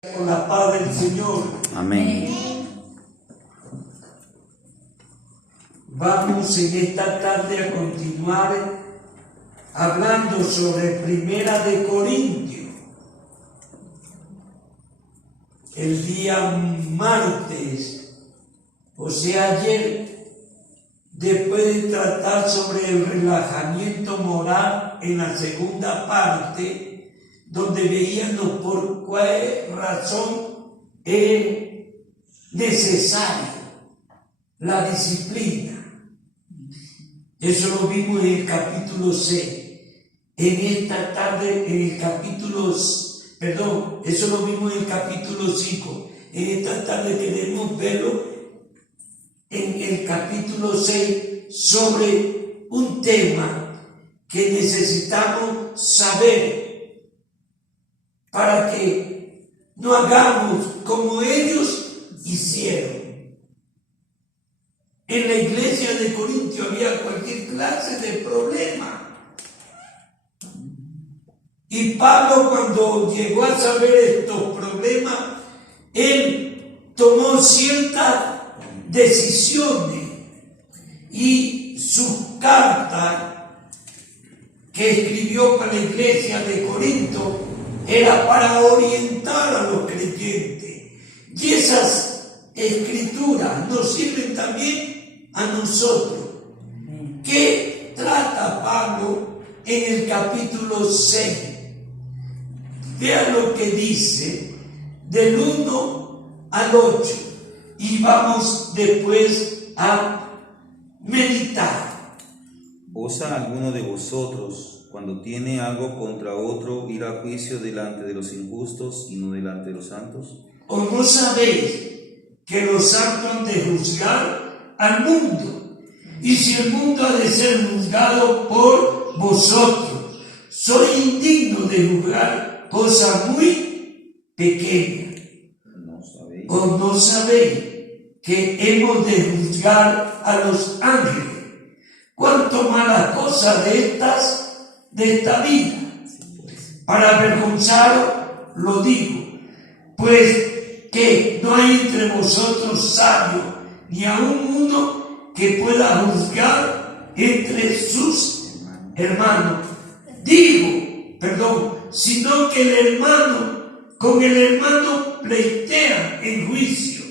Con la paz del Señor. Amén. Vamos en esta tarde a continuar hablando sobre Primera de Corintios. El día martes, o sea ayer, después de tratar sobre el relajamiento moral en la segunda parte, donde veíamos por cuál razón es necesaria la disciplina. Eso lo vimos en el capítulo 6. En esta tarde, en el capítulo, eso lo vimos en el capítulo 5. En esta tarde queremos verlo en el capítulo 6 sobre un tema que necesitamos saber para que no hagamos como ellos hicieron. En la iglesia de Corintio había cualquier clase de problema. Y Pablo, cuando llegó a saber estos problemas, él tomó ciertas decisiones y su carta que escribió para la iglesia de Corinto era para orientar a los creyentes. Y esas escrituras nos sirven también a nosotros. ¿Qué trata Pablo en el capítulo 6? Vean lo que dice del 1 al 8 y vamos después a meditar. ¿Osa alguno de vosotros, cuando tiene algo contra otro, ir a juicio delante de los injustos y no delante de los santos? ¿O no sabéis que los santos han de juzgar al mundo? Y si el mundo ha de ser juzgado por vosotros, soy indigno de juzgar cosas muy pequeñas. ¿O no sabéis que hemos de juzgar a los ángeles? ¿Cuánto más las cosas de esta vida? Para avergonzaros lo digo, pues que no hay entre vosotros sabio, ni aun uno que pueda juzgar entre sus hermanos. Sino que el hermano con el hermano pleitea en juicio,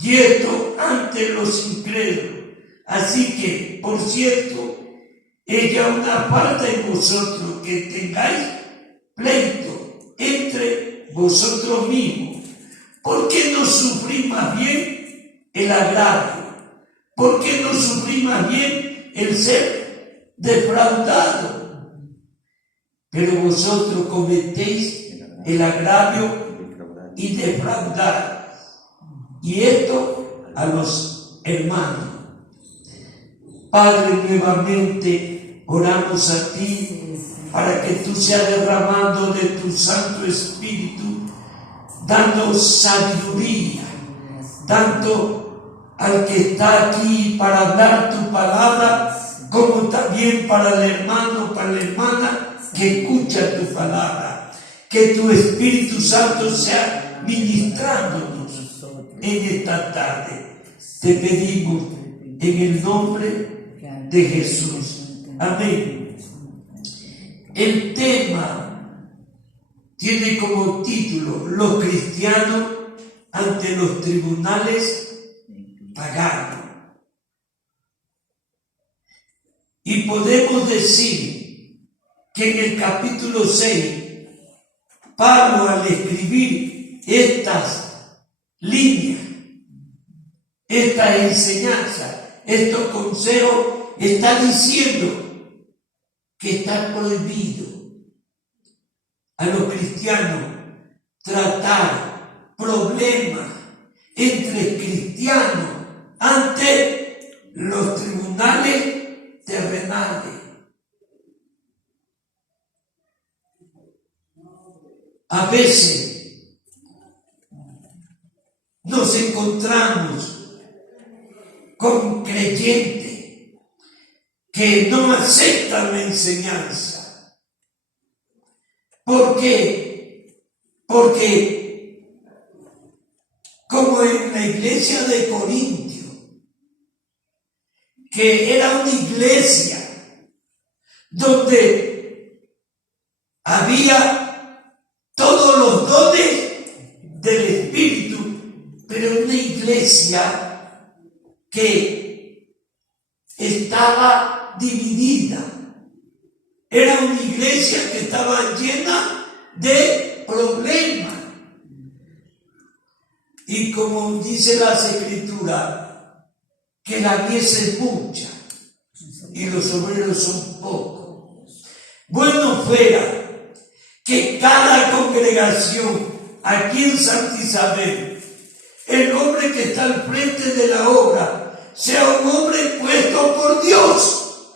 y esto ante los incrédulos. Así que, por cierto, ella una parte en vosotros que tengáis pleito entre vosotros mismos. ¿Por qué no sufrís más bien el agravio? ¿Por qué no sufrís más bien el ser defraudado? Pero vosotros cometéis el agravio y defraudar. Y esto a los hermanos. Padre, nuevamente oramos a ti para que tú seas derramando de tu Santo Espíritu, dando sabiduría, tanto al que está aquí para hablar tu palabra, como también para el hermano, para la hermana que escucha tu palabra. Que tu Espíritu Santo sea ministrándonos en esta tarde. Te pedimos en el nombre de Jesús. Amén. El tema tiene como título: los cristianos ante los tribunales paganos. Y podemos decir que en el capítulo 6, Pablo, al escribir estas líneas, esta enseñanza, estos consejos, está diciendo que está prohibido a los cristianos tratar problemas entre cristianos ante los tribunales terrenales. A veces nos encontramos con creyentes que no aceptan la enseñanza. ¿Por qué? Porque como en la iglesia de Corintio, que era una iglesia donde había todos los dones del Espíritu, pero una iglesia que estaba dividida. Era una iglesia que estaba llena de problemas. Y como dice las Escrituras, que la mies es mucha y los obreros son pocos. Bueno fuera que cada congregación aquí en Santa Isabel, el hombre que está al frente de la obra, sea un hombre puesto por Dios.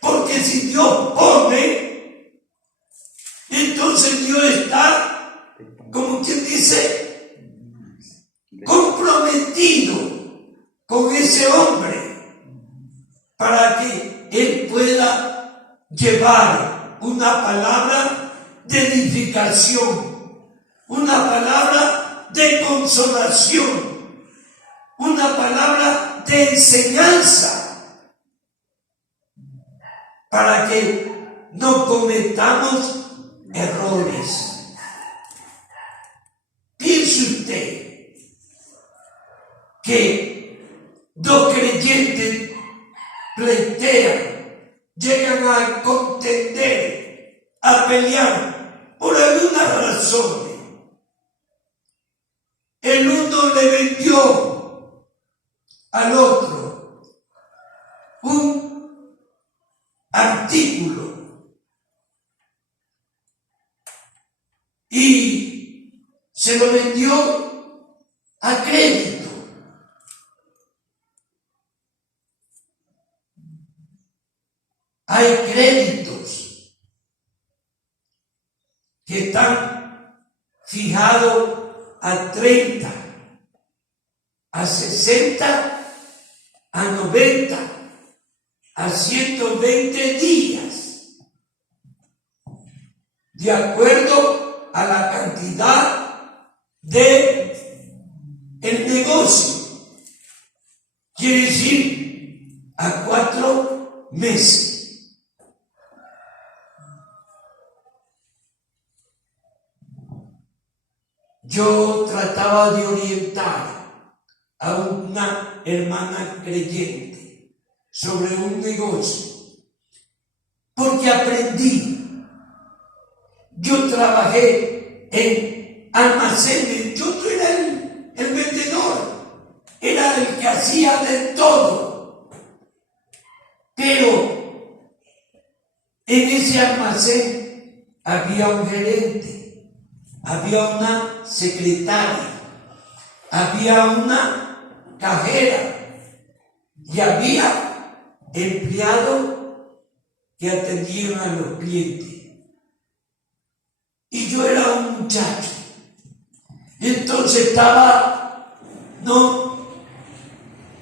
Porque si Dios pone, entonces Dios está, como quien dice, comprometido con ese hombre para que él pueda llevar una palabra de edificación, una palabra de consolación, una palabra de enseñanza, para que no cometamos errores. Piense usted que dos creyentes pleitean, llegan a contender, a pelear por algunas razones. El uno le vendió al otro un artículo y se lo vendió a crédito. Hay créditos que están fijados a 30, a 60, a 90, a 120 días, de acuerdo a la cantidad de el negocio. Quiere decir a 4 meses. Yo trataba de orientar a una hermana creyente sobre un negocio, porque aprendí. Yo trabajé en almacenes, yo era el vendedor, era el que hacía de todo, pero en ese almacén había un gerente, había una secretaria, había una cajera y había empleados que atendían a los clientes. Y yo era un muchacho. Entonces estaba,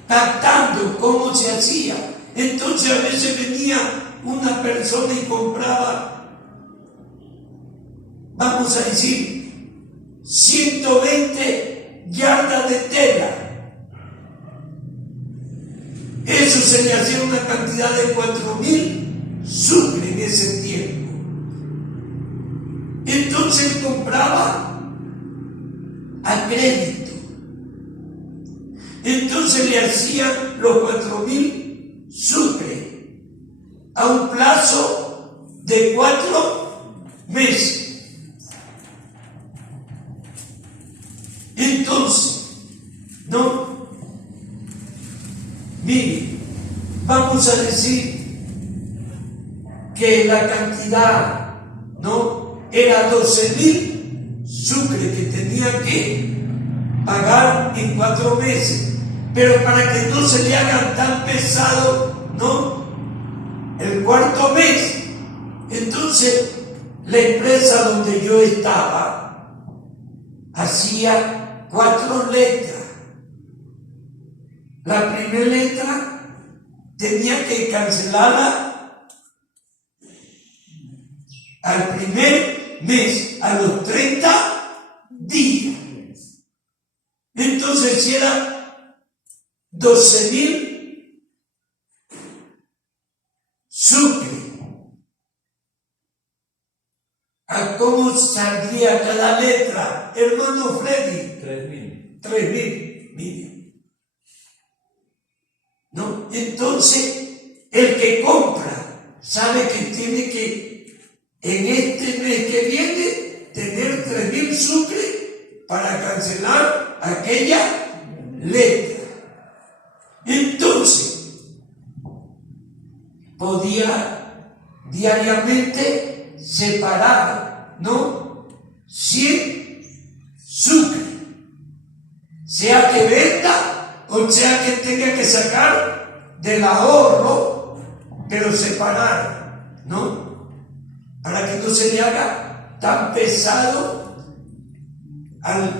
captando cómo se hacía. Entonces a veces venía una persona y compraba, vamos a decir, 120 yardas de tela. Eso se le hacía una cantidad de 4.000 sucres en ese tiempo. Entonces compraba a crédito. Entonces le hacían los 4.000 sucres a un plazo de 4 meses. Entonces, mire, vamos a decir que la cantidad, era 12.000 sucres que tenía que pagar en 4 meses, pero para que no se le haga tan pesado, el cuarto mes. Entonces, la empresa donde yo estaba hacía 4 letras. La primera letra tenía que cancelarla al primer mes, a los 30 días. entonces si era 12.000 sucre. ¿A cómo saldría cada letra, hermano Freddy? 3.000. 3.000, mire. ¿No? Entonces, el que compra sabe que tiene que, en este mes que viene, tener 3.000 sucre para cancelar aquella letra. Entonces, podía diariamente separar, ¿no? 100 sucre, sea que venda o sea que tenga que sacar del ahorro, pero separar, ¿no? Para que no se le haga tan pesado al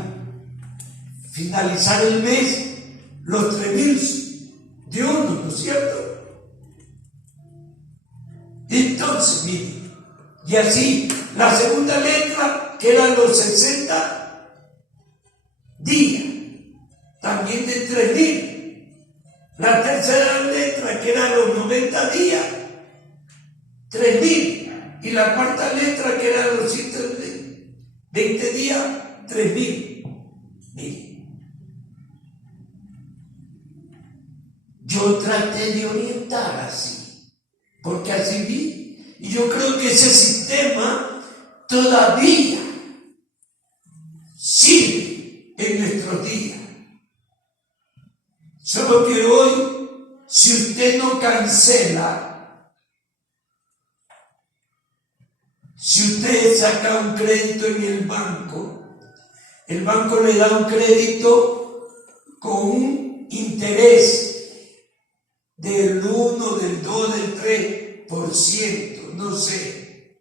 finalizar el mes los 3.000 de uno, ¿no es cierto? Entonces, mire, y así, la segunda letra, que eran los 60 días, también de 3.000. La tercera letra, que eran los 90 días, 3.000. Y la cuarta letra, que eran los 120 días, 3.000. Mire, yo traté de orientar así, porque así vi. Y yo creo que ese sistema todavía sirve en nuestros días. Solo que hoy, si usted no cancela, si usted saca un crédito en el banco le da un crédito con un interés del 1, del 2, del 3%, no sé.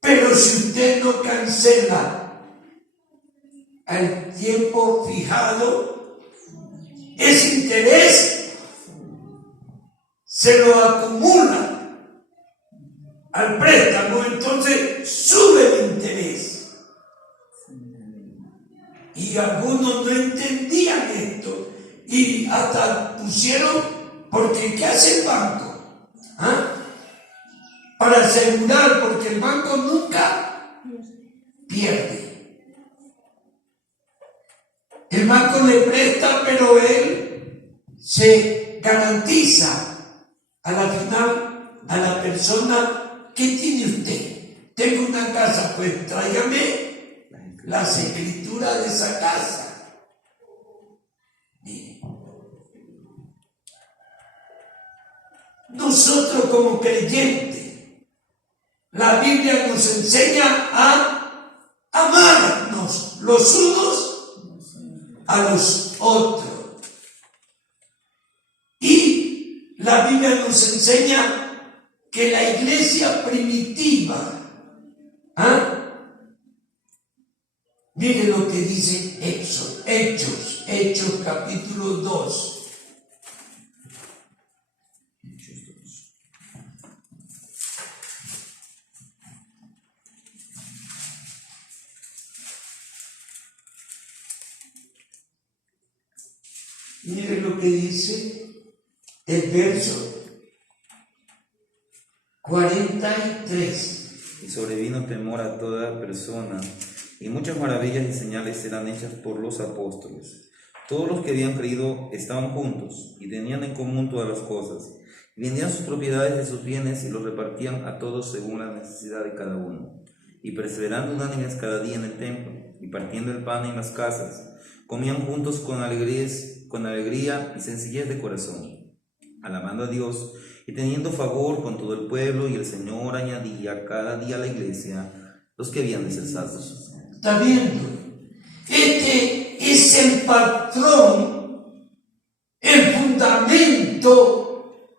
Pero si usted no cancela al tiempo fijado, ese interés se lo acumula al préstamo, entonces sube el interés. Y algunos no entendían esto y hasta pusieron, porque ¿qué hace el banco? ¿Ah? Para asegurar, porque el banco nunca pierde. El banco le presta, pero él se garantiza a la final a la persona. ¿Qué tiene usted? Tengo una casa, pues tráigame las escrituras de esa casa. Mire. Nosotros como creyentes, la Biblia nos enseña a amarnos los unos a los otros. Y la Biblia nos enseña que la iglesia primitiva, mire lo que dice Hechos capítulo 2. Mire lo que dice el verso 43. Y sobrevino temor a toda persona, y muchas maravillas y señales eran hechas por los apóstoles. Todos los que habían creído estaban juntos, y tenían en común todas las cosas, y vendían sus propiedades y sus bienes, y los repartían a todos según la necesidad de cada uno. Y perseverando unánimes cada día en el templo, y partiendo el pan en las casas, comían juntos con alegría y sencillez de corazón, alabando a Dios y teniendo favor con todo el pueblo, y el Señor añadía cada día a la iglesia los que habían de ser salvos. ¿Está viendo? Este es el patrón, el fundamento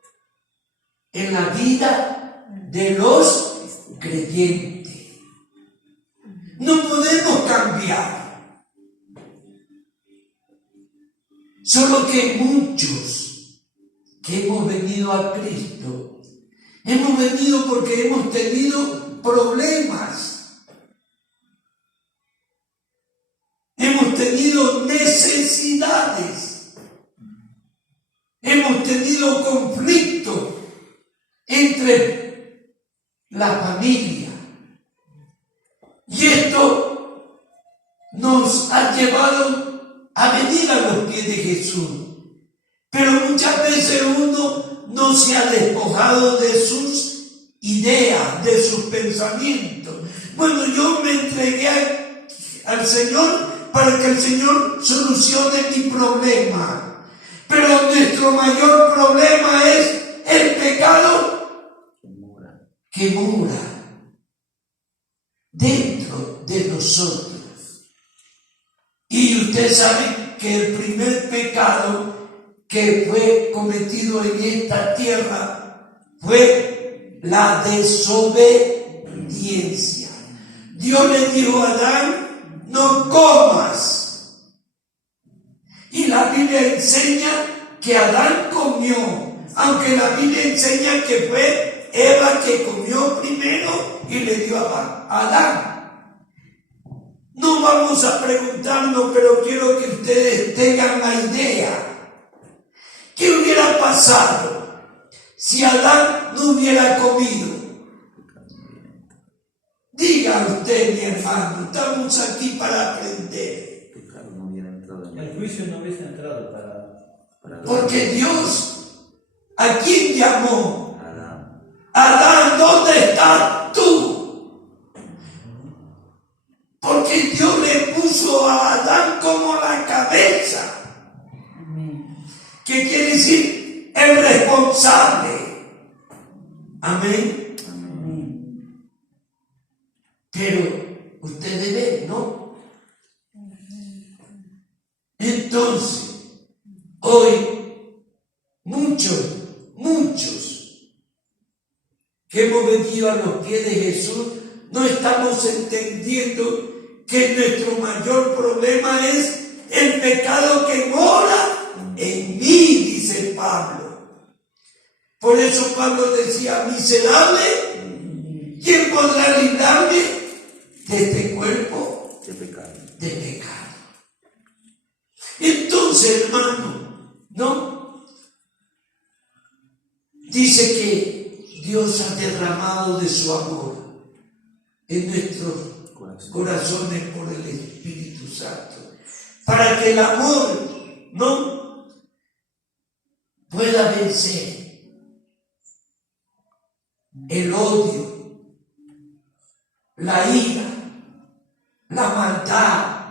en la vida de los creyentes. No podemos cambiar. Solo que muchos que hemos venido a Cristo, hemos venido porque hemos tenido problemas. Hemos producido conflicto entre la familia. Y esto nos ha llevado a venir a los pies de Jesús. Pero muchas veces uno no se ha despojado de sus ideas, de sus pensamientos. Bueno, yo me entregué al Señor para que el Señor solucione mi problema. Pero nuestro mayor problema es el pecado que mora dentro de nosotros. Y usted sabe que el primer pecado que fue cometido en esta tierra fue la desobediencia. Dios le dijo a Adán: no comas. Y la Biblia enseña que Adán comió, aunque la Biblia enseña que fue Eva que comió primero y le dio a Adán. No vamos a preguntarnos, pero quiero que ustedes tengan la idea. ¿Qué hubiera pasado si Adán no hubiera comido? Diga usted, mi hermano, estamos aquí para aprender. El juicio no hubiese entrado para Porque Dios, ¿a quién llamó? Adán, ¿dónde estás tú? Porque Dios le puso a Adán como la cabeza. ¿Qué quiere decir? El responsable. Amén. Pero ustedes ven, ¿no? Entonces, hoy muchos que hemos venido a los pies de Jesús no estamos entendiendo que nuestro mayor problema es el pecado que mora en mí, dice Pablo. Por eso Pablo decía: miserable, ¿quién podrá librarme de este cuerpo de pecado? Entonces, hermano, ¿no? Dice que Dios ha derramado de su amor en nuestros corazones por el Espíritu Santo, para que el amor no pueda vencer el odio, la ira, la maldad,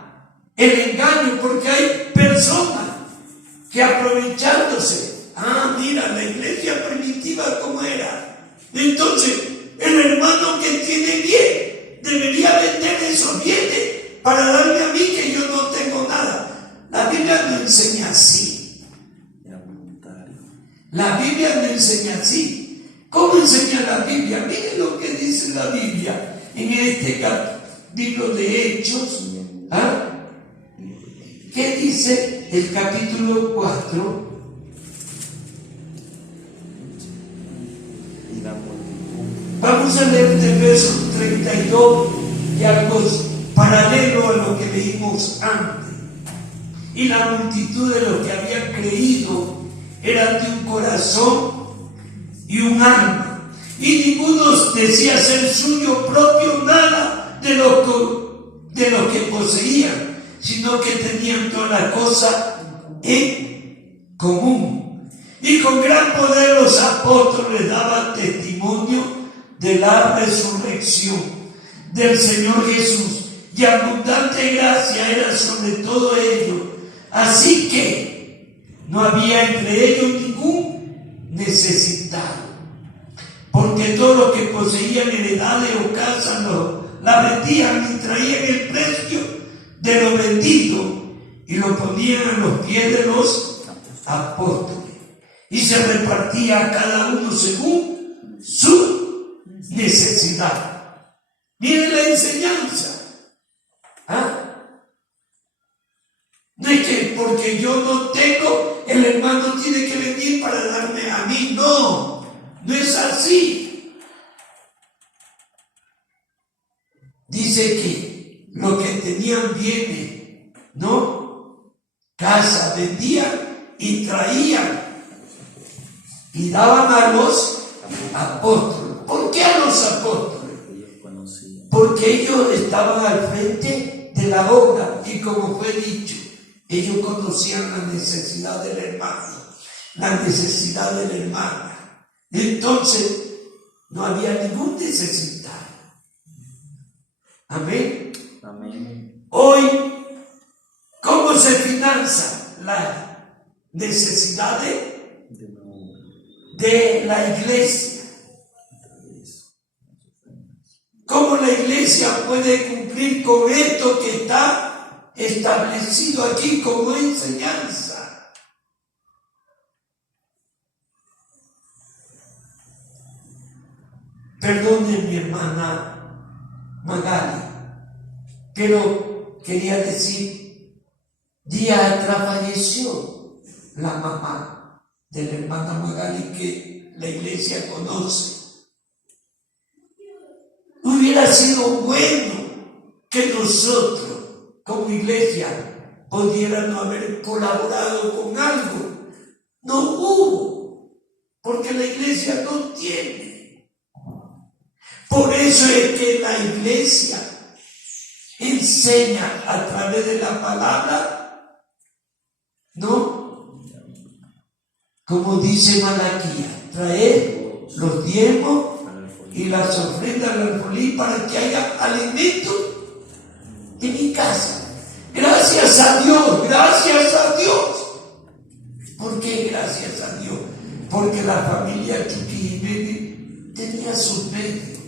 el engaño, porque hay personas que aprovechándose, mira la iglesia primitiva como era, entonces el hermano que tiene bien debería vender esos bienes para darme a mí que yo no tengo nada. La Biblia no enseña así. La Biblia no enseña así. ¿Cómo enseña la Biblia? Miren lo que dice la Biblia en este libro de Hechos. ¿Qué dice el capítulo 4? Vamos a leer del verso 32 y algo paralelo a lo que leímos antes. Y la multitud de los que habían creído eran de un corazón y un alma, y ninguno decía ser suyo propio nada de lo que poseían, sino que tenían todas las cosas en común. Y con gran poder los apóstoles daban testimonio de la resurrección del Señor Jesús, y abundante gracia era sobre todo ellos. Así que no había entre ellos ningún necesitado, porque todo lo que poseían, heredades o casas, la vendían y traían el precio de lo vendido y lo ponían a los pies de los apóstoles, y se repartía a cada uno según su necesidad. Miren la enseñanza. No es que porque yo no tengo, el hermano tiene que venir para darme a mí. No es así. Dice que los que tenían bienes, ¿no? Casa, vendían y traían y daban a los apóstoles. ¿Por qué a los apóstoles? Ellos conocían. Porque ellos estaban al frente de la obra y como fue dicho, ellos conocían la necesidad del hermano, la necesidad de la hermana. Entonces, no había ningún necesitado. Amén. Amén. Hoy, ¿cómo se financia la necesidad De nuevo. de la iglesia? ¿Cómo la iglesia puede cumplir con esto que está establecido aquí como enseñanza? Perdone mi hermana Magali, pero quería decir, día atrás falleció la mamá de la hermana Magali que la iglesia conoce. Hubiera sido bueno que nosotros, como iglesia, pudiéramos haber colaborado con algo. No hubo, porque la iglesia no tiene. Por eso es que la iglesia enseña a través de la palabra, ¿no? Como dice Malaquía, traer los diezmos y las ofrendas al alfolí para que haya alimento en mi casa. Gracias a Dios, gracias a Dios. ¿Por qué gracias a Dios? Porque la familia Chucky Jiménez tenía sus medios.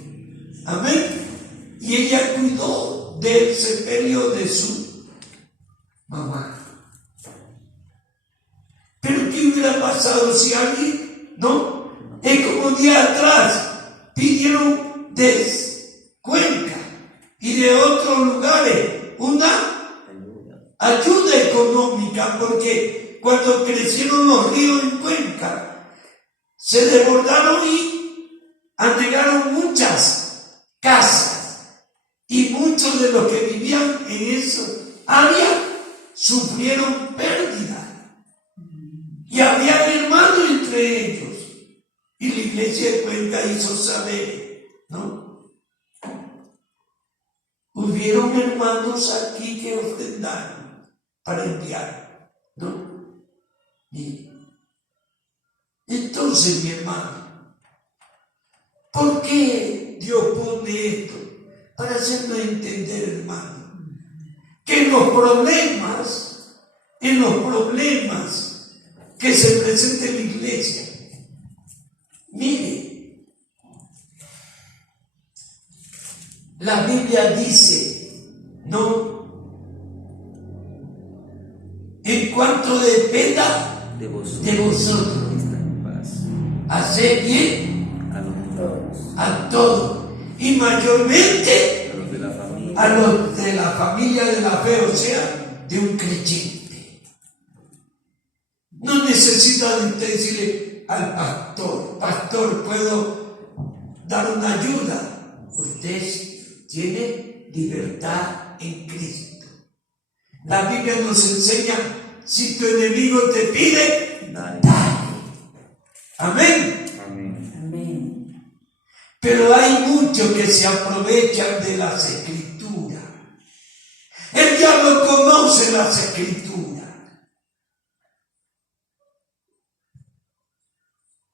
Amén. Y ella cuidó del sepelio de su mamá. Pero ¿qué hubiera pasado si alguien, no? Es como día atrás pidieron de Cuenca y de otros lugares una ayuda económica, porque cuando crecieron los ríos en Cuenca se desbordaron y anegaron muchas casas y muchos de los que vivían en esa área sufrieron pérdida y había hermanos entre ellos. Y la iglesia de Cuenca hizo saber, ¿no? Hubieron hermanos aquí que ofrendaron para enviar, ¿no? Y entonces, mi hermano, ¿por qué Dios pone esto? Para hacernos entender, hermano, que en los problemas que se presenten en la iglesia, mire, la Biblia dice, ¿no? En cuanto dependa De vosotros. está en paz. hacer bien A los todos. a todos y mayormente A los de la familia. a los de la familia de la fe, o sea, de un creyente. No necesita de usted decirle al pastor, ¿puedo dar una ayuda? Usted tiene libertad en Cristo. La Biblia nos enseña, si tu enemigo te pide, Dale. dale. Amén. Amén. Pero hay muchos que se aprovechan de las Escrituras. El diablo conoce las Escrituras.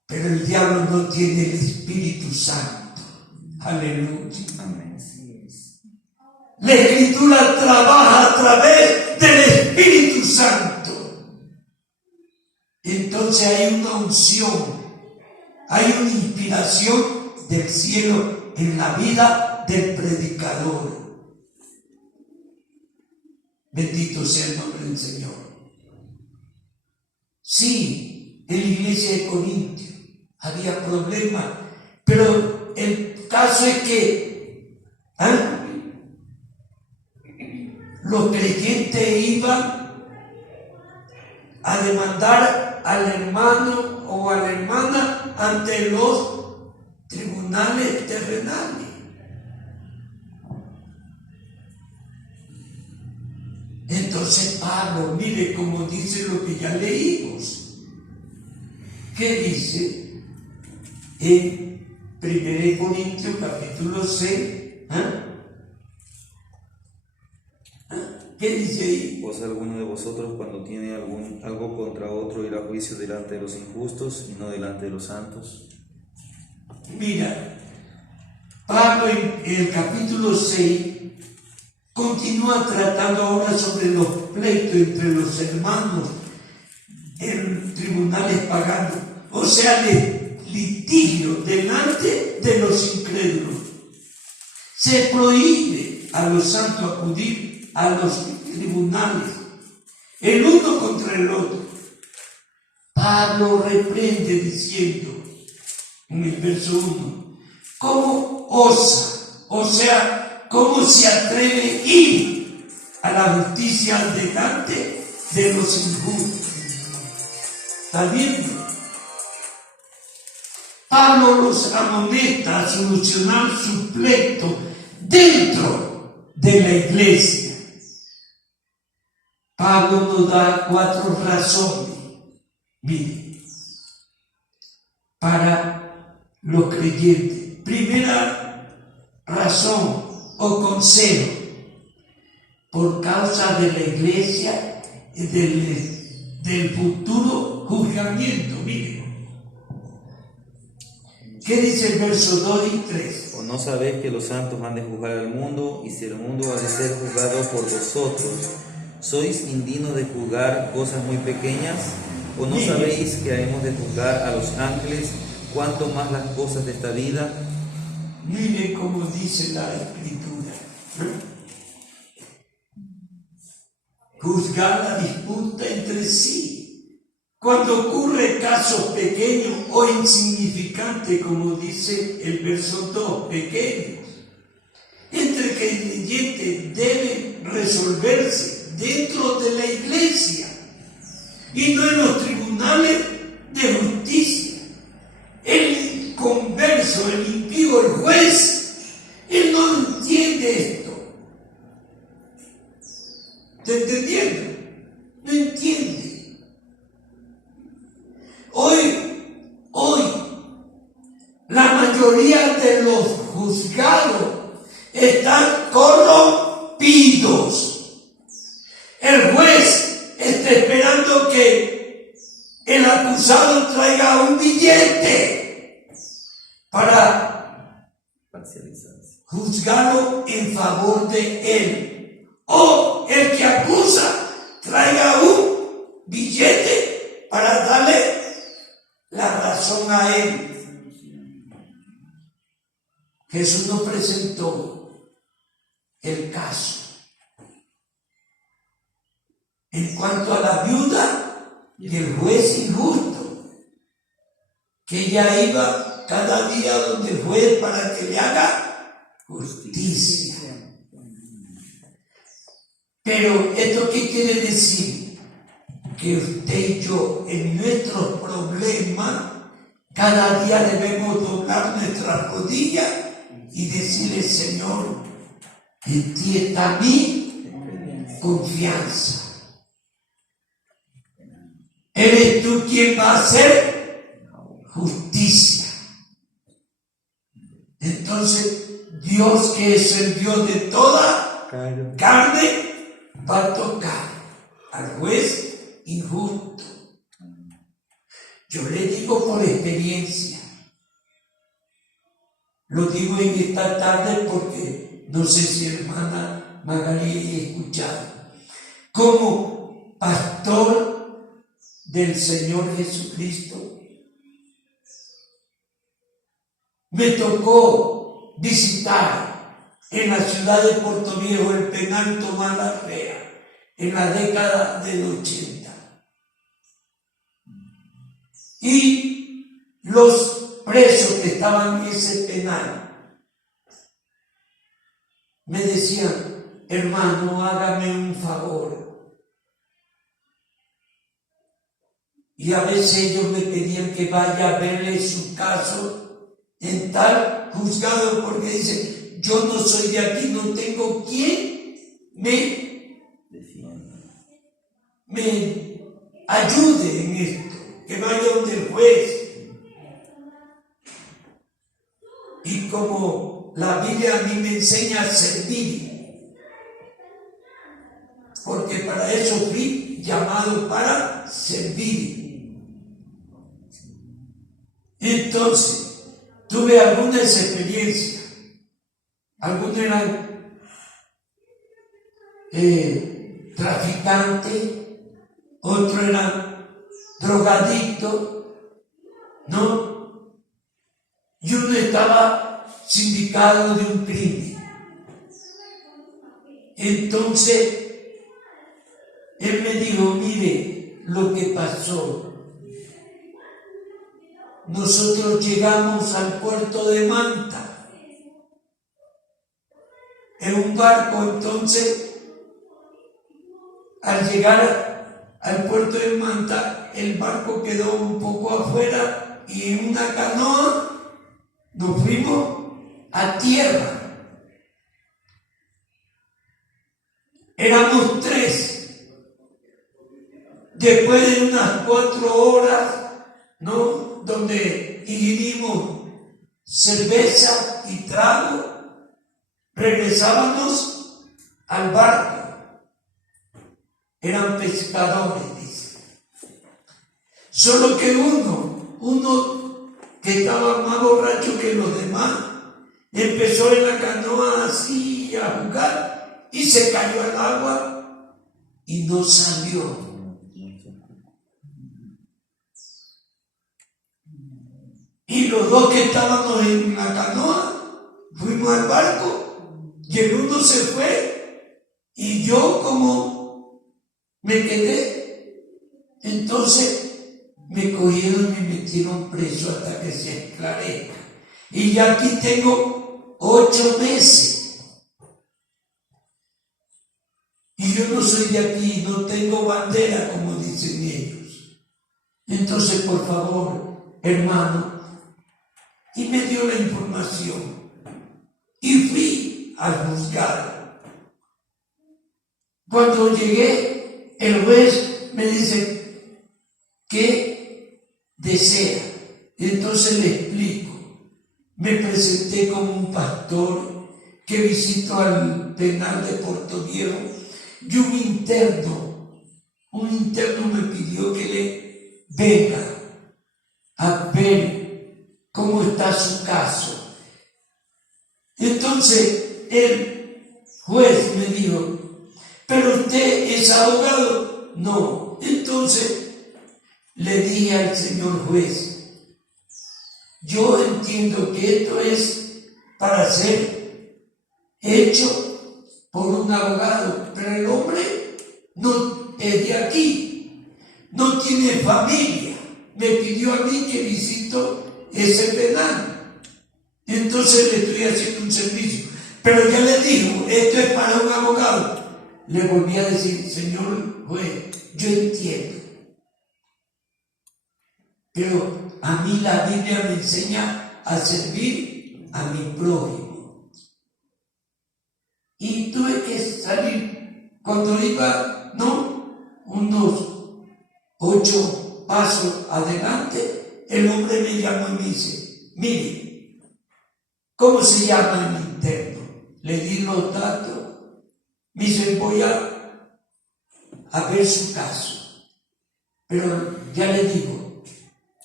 Pero el diablo no tiene el Espíritu Santo. Aleluya. Amén. La Escritura trabaja a través del Espíritu Santo. Entonces hay una unción, hay una inspiración del cielo en la vida del predicador. Bendito sea el nombre del Señor. Sí, en la iglesia de Corintio había problemas, pero el caso es que los creyentes iban a demandar al hermano o a la hermana ante los tribunales terrenales. Entonces Pablo, mire cómo dice lo que ya leímos. ¿Qué dice? en 1 Corintios capítulo 6. ¿Qué dice ahí? Pues alguno de vosotros, cuando tiene algo contra otro, irá a juicio delante de los injustos y no delante de los santos. Mira, Pablo en el capítulo 6 continúa tratando ahora sobre los pleitos entre los hermanos en tribunales paganos, o sea, litigio delante de los incrédulos. Se prohíbe a los santos acudir a los tribunales, el uno contra el otro. Pablo reprende diciendo en el verso 1, ¿cómo osa? O sea, ¿cómo se atreve a ir a la justicia delante de los injustos? ¿Está viendo? Pablo los amonesta a solucionar su pleito dentro de la iglesia. Pablo nos da 4 razones, mire, para los creyentes. Primera razón o consejo, por causa de la iglesia y del futuro juzgamiento. Mire, ¿qué dice el verso 2 y 3? ¿O no sabéis que los santos han de juzgar al mundo, y si el mundo ha de ser juzgado por vosotros, sois indignos de juzgar cosas muy pequeñas? ¿O no sabéis que hemos de juzgar a los ángeles, cuanto más las cosas de esta vida? Mire cómo dice la Escritura. Juzgar la disputa entre sí. Cuando ocurre casos pequeños o insignificantes, como dice el verso 2, pequeños, entre creyentes deben resolverse dentro de la iglesia y no en los tribunales de justicia. El converso, el impío, el juez, él no entiende esto. ¿Está entendiendo? No entiende. Hoy, la mayoría de los juzgados están corrompidos. El juez está esperando que el acusado traiga un billete para juzgarlo en favor de él. O el que acusa traiga un billete para darle la razón a él. Jesús nos presentó el caso en cuanto a la viuda y el juez injusto, que ella iba cada día donde el juez para que le haga justicia. Pero ¿esto qué quiere decir? Que usted y yo en nuestros problemas cada día debemos doblar nuestras rodillas y decirle: Señor, en ti está mi confianza. Eres tú quien va a hacer justicia. Entonces, Dios, que es el Dios de toda carne, va a tocar al juez injusto. Yo le digo por experiencia, lo digo en esta tarde porque no sé si hermana Magali he escuchado. Como pastor del Señor Jesucristo, me tocó visitar en la ciudad de Puerto Viejo el penal Tomás Larrea en la década del 80. Y los presos que estaban en ese penal me decían: hermano, hágame un favor. Y a veces ellos me pedían que vaya a verle su caso en tal juzgado, porque dicen: yo no soy de aquí, no tengo quien me ayude en esto, que vaya donde el juez. enseña a servir, porque para eso fui llamado, para servir. Entonces, tuve algunas experiencias. Algunos eran traficantes, otros eran drogadictos, ¿no? Y uno estaba sindicado de un crimen. Entonces, él me dijo, mire lo que pasó. Nosotros llegamos al puerto de Manta en un barco. Entonces, al llegar al puerto de Manta, el barco quedó un poco afuera y en una canoa nos fuimos a tierra. Éramos 3. Después de unas 4 horas, ¿no?, donde ingerimos cerveza y trago, regresábamos al barco. Eran pescadores, dice. Solo que uno que estaba más borracho que los demás, empezó en la canoa así a jugar y se cayó al agua y no salió. Y los 2 que estábamos en la canoa fuimos al barco y el uno se fue y yo como me quedé. Entonces me cogieron y me metieron preso hasta que se esclarezca. Y ya aquí tengo 8 meses. Y yo no soy de aquí, no tengo bandera como dicen ellos. Entonces, por favor, hermano, y me dio la información y fui al juzgado. Cuando llegué, el juez me dice, ¿qué desea? Entonces le explico. Me presenté como un pastor que visitó al penal de Puerto Viejo y un interno me pidió que le venga a ver cómo está su caso. Entonces el juez me dijo, ¿pero usted es abogado? No. Entonces le dije al señor juez, yo entiendo que esto es para ser hecho por un abogado, pero el hombre no es de aquí, no tiene familia. Me pidió a mí que visito ese penal. Entonces le estoy haciendo un servicio. Pero ya le digo, esto es para un abogado. Le volví a decir, señor juez, yo entiendo. Pero a mí la Biblia me enseña a servir a mi prójimo. Y tuve que salir. Cuando iba, unos 8 pasos adelante, el hombre me llamó y me dice, mire, ¿cómo se llama el interno? Le di los datos. Me dice, voy a ver su caso. Pero ya le digo,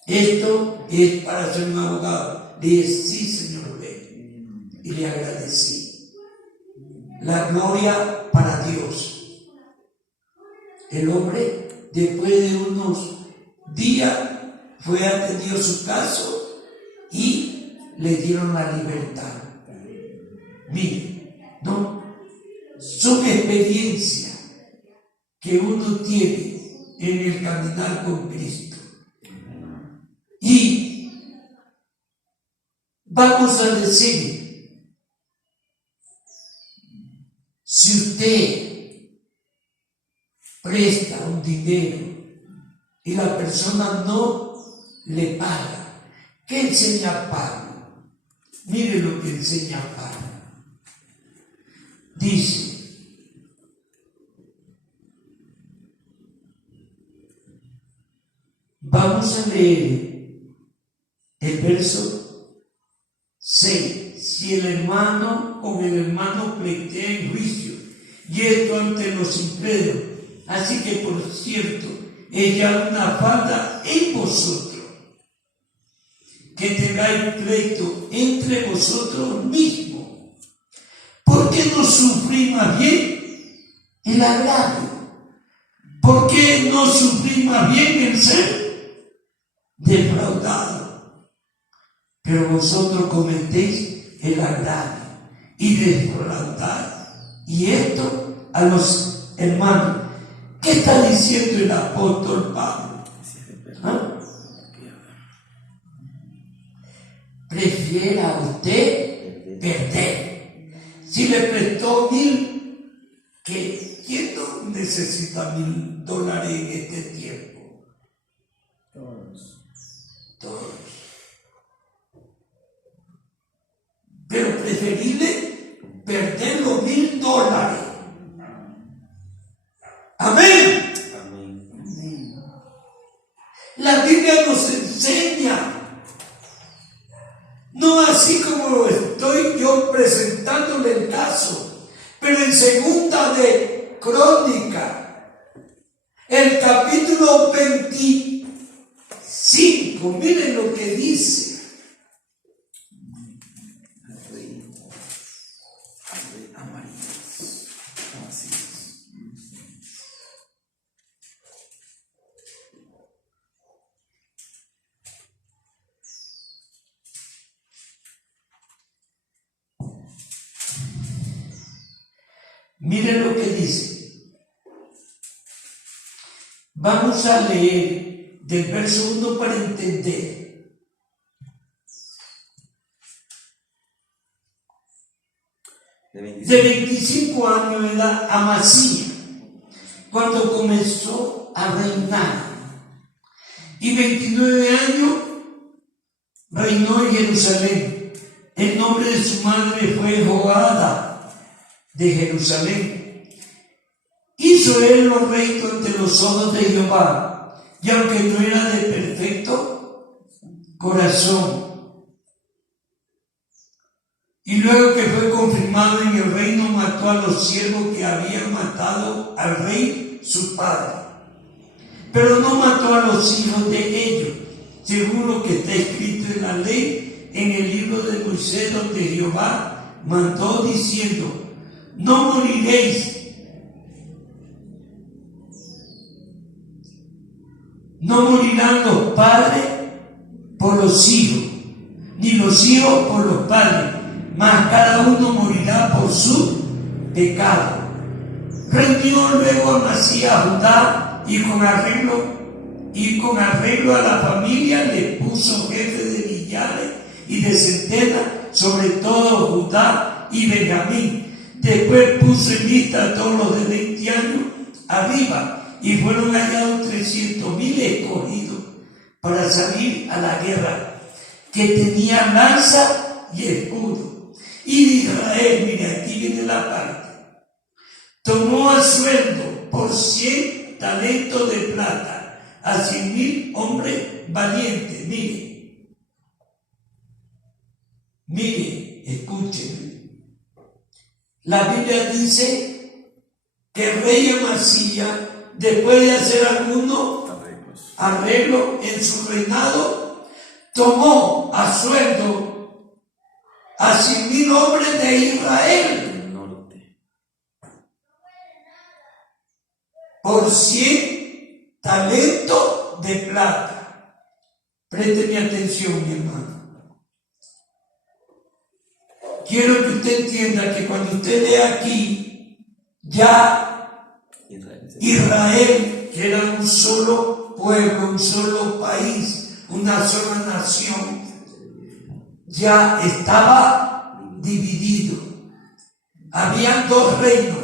esto es para ser un abogado. Le dije, sí, señor juez. Y le agradecí. La gloria para Dios. El hombre, después de unos días, fue atendido su caso y le dieron la libertad. Mire, son experiencias que uno tiene en el caminar con Cristo. Y vamos a decir, si usted presta un dinero y la persona no le paga, ¿qué enseña Pablo? Mire lo que enseña Pablo. Dice, vamos a leer el verso 6. Si el hermano con el hermano y esto ante los incrédulos. Así que, por cierto, ella una falta en vosotros, que tengáis pleito entre vosotros mismos. ¿Por qué no sufrir más bien el agravio? ¿Por qué no sufrir más bien el ser defraudado? Pero vosotros cometéis el agravio y defraudáis. Y esto a los hermanos. ¿Qué está diciendo el apóstol Pablo? ¿Ah? Prefiera usted perder. Si le prestó 1,000, ¿quién no necesita $1,000 en este tiempo? Todos. Pero preferible perder los $1,000. Amén. Amén. La Biblia nos enseña, no así como estoy yo presentándole el caso, pero en 2 de Crónica, el capítulo 25, miren lo que dice. Miren lo que dice. Vamos a leer del verso 1 para entender. De 25 años era Amasía cuando comenzó a reinar, y 29 años reinó en Jerusalén. El nombre de su madre fue Joada de Jerusalén. Hizo él los reinos ante los ojos de Jehová, y aunque no era de perfecto corazón, y luego que fue confirmado en el reino, mató a los siervos que habían matado al rey su padre, pero no mató a los hijos de ellos, según lo que está escrito en la ley, en el libro de Moisés, donde Jehová mandó diciendo: no moriréis, no morirán los padres por los hijos, ni los hijos por los padres, mas cada uno morirá por su pecado. Reunió luego Amasías a Judá, y con arreglo a la familia le puso jefe de millares y de centenas sobre todo Judá y Benjamín. Después puso en lista a todos los de 20 años arriba, y fueron hallados 300,000 escogidos para salir a la guerra, que tenían lanza y escudo. Y de Israel, mira, aquí viene la parte, tomó a sueldo por 100 talentos de plata a 100,000 hombres valientes. Mire, escuchen. La Biblia dice que el rey Amasías, después de hacer algunos arreglos en su reinado, tomó a sueldo a 100,000 hombres de Israel por 100 talentos de plata. Présteme atención, mi hermano. Quiero que usted entienda que cuando usted lee aquí, ya Israel, que era un solo pueblo, un solo país, una sola nación, ya estaba dividido. Había 2 reinos,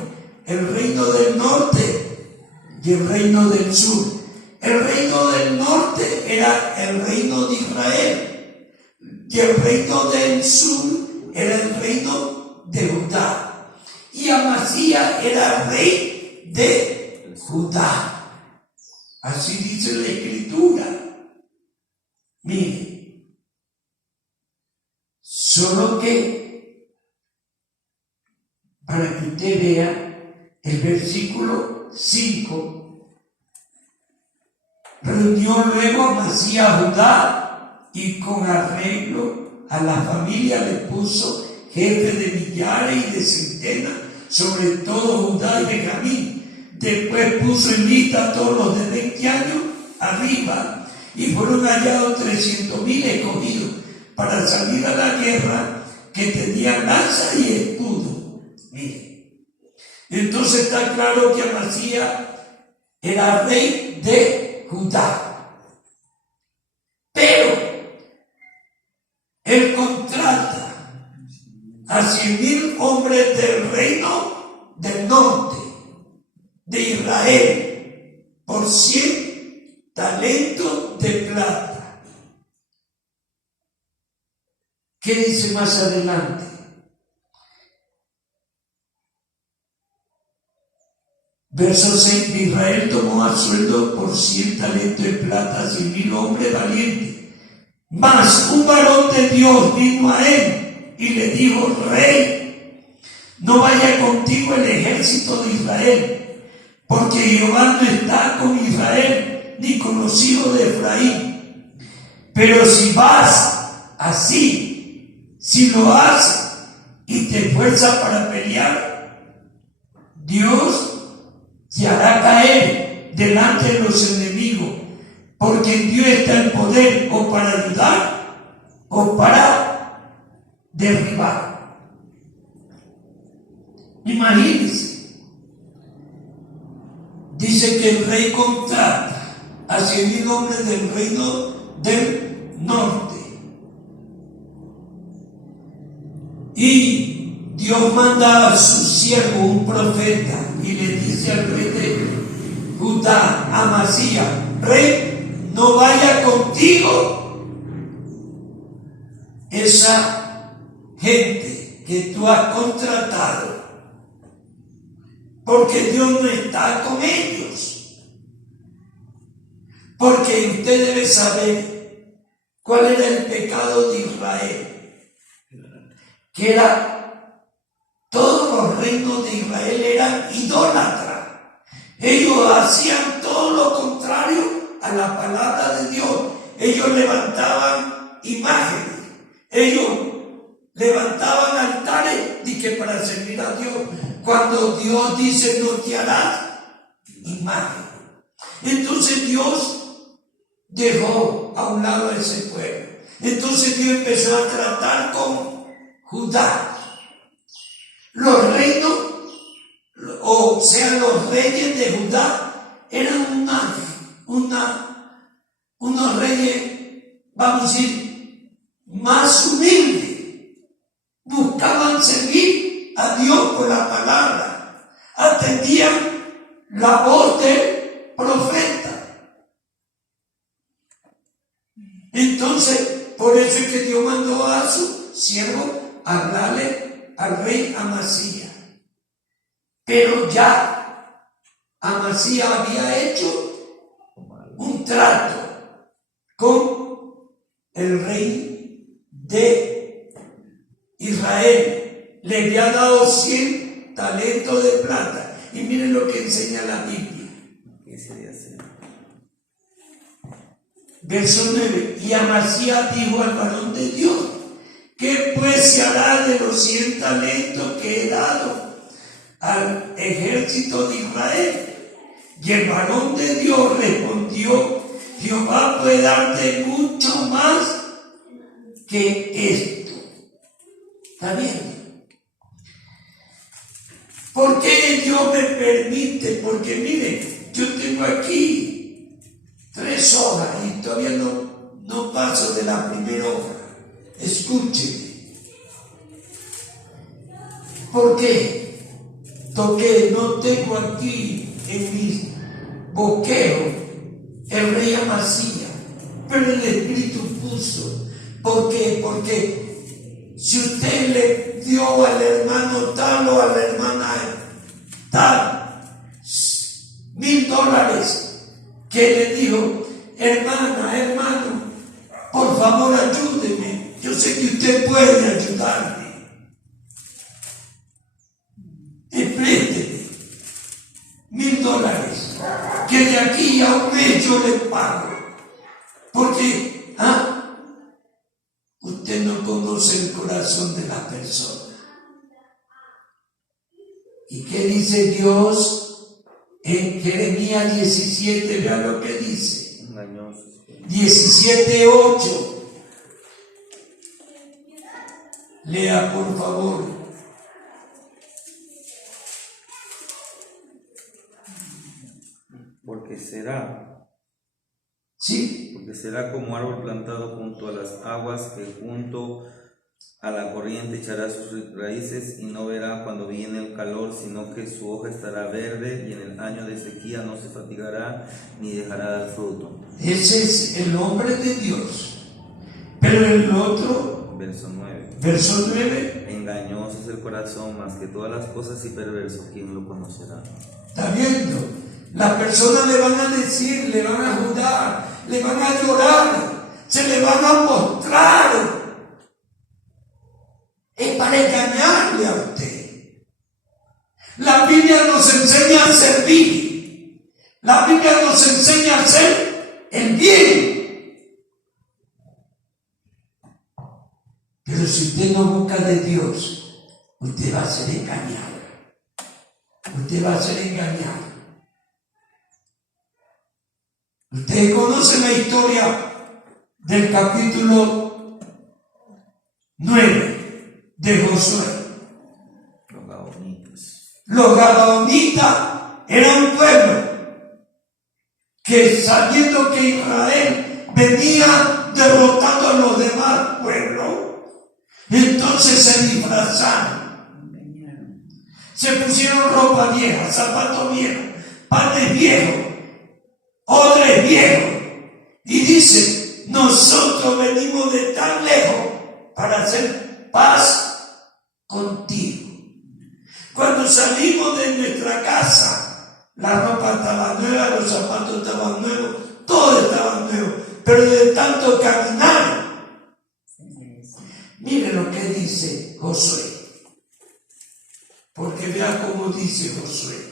el reino del norte y el reino del sur. El reino del norte era el reino de Israel, y el reino del sur era el reino de Judá, y Amasías era rey de Judá. Así dice la Escritura. Mire, solo que para que usted vea el versículo 5, reunió luego Amasías a Judá y con arreglo a la familia le puso jefe de millares y de centenas sobre todo Judá y Benjamín. Después puso en lista a todos los de 20 años arriba y fueron hallados 300,000 escogidos para salir a la guerra, que tenían lanza y escudo. Mire, entonces está claro que Amasías era rey de Judá, pero él contrata a 100,000 hombres del reino del norte de Israel por 100 talentos de plata. ¿Qué dice más adelante? Verso 6, Israel tomó a sueldo por 100 talentos de plata a 100,000 hombres valientes. Mas un varón de Dios vino a él y le dijo: Rey, no vaya contigo el ejército de Israel, porque Jehová no está con Israel, ni con los hijos de Efraín. Pero si vas así, si lo haces y te esfuerzas para pelear, Dios te hará caer delante de los enemigos, porque en Dios está el poder o para ayudar o para derribar. Imagínense, dice que el rey contrata a 100,000 hombres del reino del norte. Y Dios manda a su siervo, un profeta, y le dice al rey de Judá, Amasías: Rey, no vaya contigo esa gente que tú has contratado, porque Dios no está con ellos. Porque usted debe saber cuál era el pecado de Israel, que era, todos los reinos de Israel eran idólatras. Ellos hacían todo lo contrario a la palabra de Dios. Ellos levantaban imágenes, ellos levantaban altares y que para servir a Dios, cuando Dios dice: no te harás imagen. Entonces Dios dejó a un lado a ese pueblo. Entonces Dios empezó a tratar con Judá. Los reinos, o sea, los reyes de Judá, eran unos reyes, vamos a decir, más humildes. Buscaban servir a Dios por la palabra, atendían la voz del profeta. Entonces, por eso es que Dios mandó a su siervo hablarle al rey Amasías. Pero ya Amasías había hecho un trato con el rey de Israel. Le había dado 100 talentos de plata. Y miren lo que enseña la Biblia. Verso 9. Y Amasías dijo al varón de Dios: ¿qué pues se hará de los 100 talentos que he dado al ejército de Israel? Y el varón de Dios respondió: Jehová puede darte mucho más que esto. ¿Está bien? ¿Por qué Dios me permite? Porque miren, yo tengo aquí 3 hojas y todavía no paso de la primera hoja. Escúcheme. ¿Por qué? Porque no tengo aquí en mi boquero el rey Amasías, pero el Espíritu puso. ¿Por qué? Porque si usted le dio al hermano tal o a la hermana tal $1,000, que le dijo: hermana, hermano, por favor ayúdeme, yo sé que usted puede ayudarme, emprésteme. que de aquí a un mes yo le pago. Porque usted no conoce el corazón de la persona. ¿Y qué dice Dios en Jeremías 17? Vea lo que dice. 17:8. Lea, por favor. Porque será como árbol plantado junto a las aguas, que junto a la corriente echará sus raíces y no verá cuando viene el calor, sino que su hoja estará verde, y en el año de sequía no se fatigará ni dejará dar fruto. Ese es el hombre de Dios. Pero el otro, verso 9, engañoso es el corazón más que todas las cosas y perverso, ¿quién lo conocerá? ¿Está viendo? Las personas le van a decir, le van a jurar, le van a llorar, se le van a mostrar. Es para engañarle a usted. La Biblia nos enseña a servir. La Biblia nos enseña a hacer el bien. Pero si usted no busca de Dios, usted va a ser engañado. Usted va a ser engañado. Usted conoce la historia del capítulo 9 de Josué. Los gabaonitas eran un pueblo que, sabiendo que Israel venía derrotando a los demás pueblos, entonces se disfrazaron, se pusieron ropa vieja, zapatos viejos, panes viejos, odres viejos, y dice: nosotros venimos de tan lejos para hacer paz contigo. Cuando salimos de nuestra casa, la ropa estaba nueva, los zapatos estaban nuevos, todo estaba nuevo, pero de tanto caminar, mire lo que dice Josué, porque vea cómo dice Josué.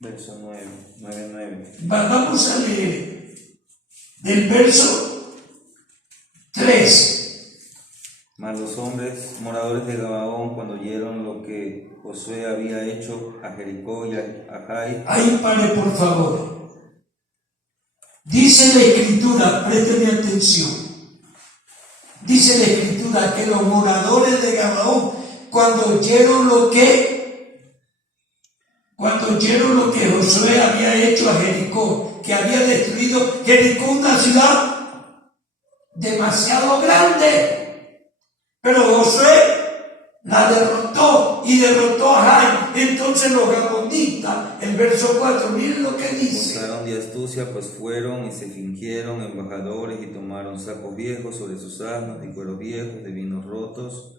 Verso 9. Vamos a leer del verso 3. Mas los hombres moradores de Gabaón, cuando oyeron lo que Josué había hecho a Jericó y a Jai. Ahí pare, por favor. Dice la Escritura, présteme atención. Dice la Escritura que los moradores de Gabaón, cuando oyeron lo que Josué había hecho a Jericó, que había destruido Jericó, una ciudad demasiado grande, pero Josué la derrotó y derrotó a Jai. Entonces los gabaonitas, el verso 4, miren lo que dice. Mostraron de astucia, pues fueron y se fingieron embajadores y tomaron sacos viejos sobre sus asnos y cueros viejos de vinos rotos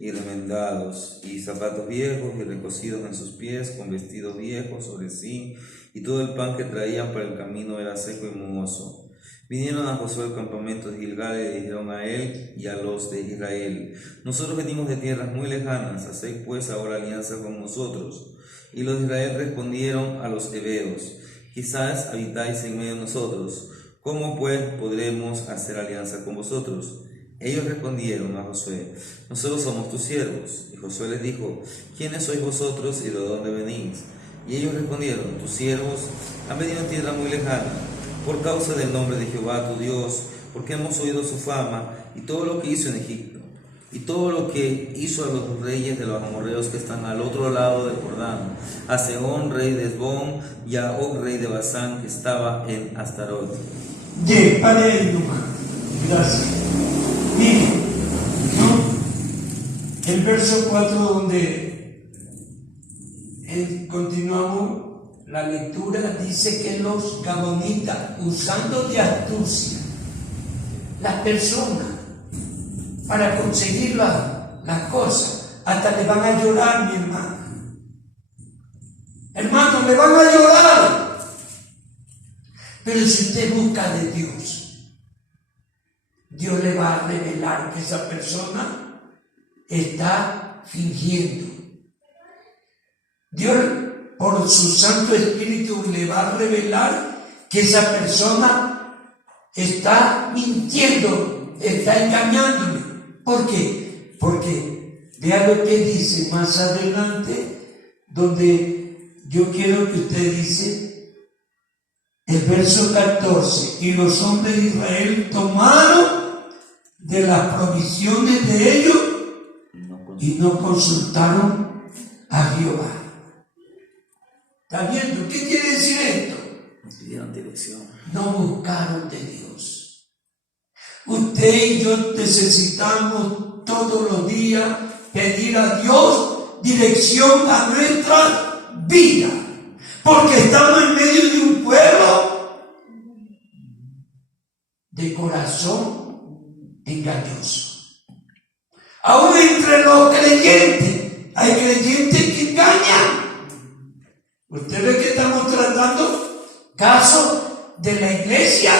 y remendados, y zapatos viejos y recocidos en sus pies, con vestidos viejos sobre sí, y todo el pan que traían para el camino era seco y mohoso. Vinieron a Josué al campamento de Gilgal y le dijeron a él y a los de Israel: nosotros venimos de tierras muy lejanas, haced pues ahora alianza con nosotros. Y los de Israel respondieron a los heveos: quizás habitáis en medio de nosotros, ¿cómo pues podremos hacer alianza con vosotros? Ellos respondieron a Josué: nosotros somos tus siervos. Y Josué les dijo: ¿quiénes sois vosotros y de dónde venís? Y ellos respondieron: tus siervos han venido en tierra muy lejana, por causa del nombre de Jehová tu Dios, porque hemos oído su fama y todo lo que hizo en Egipto, y todo lo que hizo a los reyes de los amorreos que están al otro lado del Jordán, a Sehón, rey de Hesbón, y a Og, rey de Basán, que estaba en Astarot. Pare ahí nomás. Gracias. Miren, ¿no? El verso 4, donde continuamos la lectura, dice que los gabaonitas, usando de astucia las personas para conseguir las cosas, hasta le van a llorar, mi hermano. Hermano, le van a llorar. Pero si usted busca de Dios, Dios le va a revelar que esa persona está fingiendo. Dios, por su Santo Espíritu, le va a revelar que esa persona está mintiendo, está engañándole. ¿Por qué? Porque vea lo que dice más adelante, donde yo quiero que usted dice, el verso 14, y los hombres de Israel tomaron de las provisiones de ellos y no consultaron a Jehová. ¿Está viendo? ¿Qué quiere decir esto? No pidieron dirección. No buscaron de Dios. Usted y yo necesitamos todos los días pedir a Dios dirección a nuestra vida, porque estamos en medio de un pueblo de corazón engañoso. Aún entre los creyentes hay creyentes que engañan. Usted ve que estamos tratando casos de la iglesia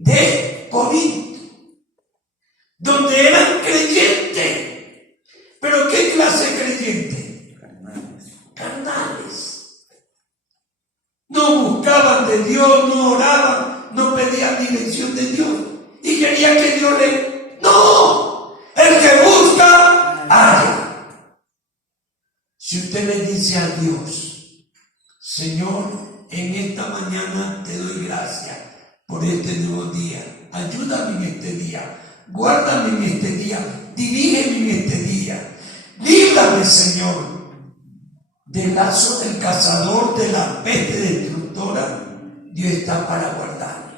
de Corinto, donde eran creyentes. ¿Pero qué clase de creyentes? Carnales. No buscaban de Dios, no oraban, no pedían dirección de Dios. Y querían que Dios le... ¡No! El que busca, halla. Si usted le dice a Dios, Señor, en esta mañana te doy gracias por este nuevo día. Ayúdame en este día. Guárdame en este día. Dirígeme en este día. Líbrame, Señor, del lazo del cazador, de la peste destructora. Dios está para guardarme.